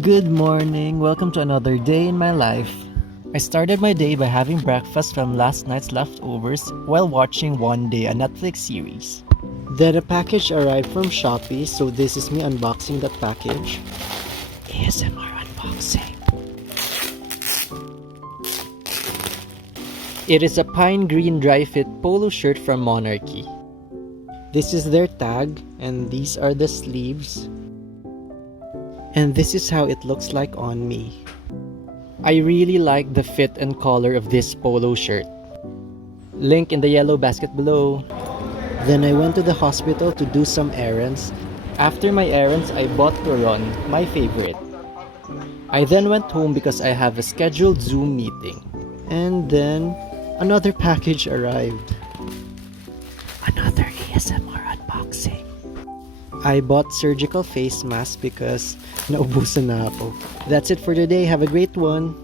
Good morning. Welcome to another day in my life. I started my day by having breakfast from last night's leftovers while watching One Day, a Netflix series. Then a package arrived from Shopee, so this is me unboxing that package. ASMR unboxing. It is a pine green dry fit polo shirt from Monarchy. This is their tag, and these are the sleeves. And this is how it looks like on me. I really like the fit and color of this polo shirt. Link in the yellow basket below. Then I went to the hospital to do some errands. After my errands, I bought turon, my favorite. I then went home because I have a scheduled Zoom meeting. And then another package arrived. Another ASMR unboxing. I bought surgical face mask because naubusan na ako. That's it for today. Have a great one.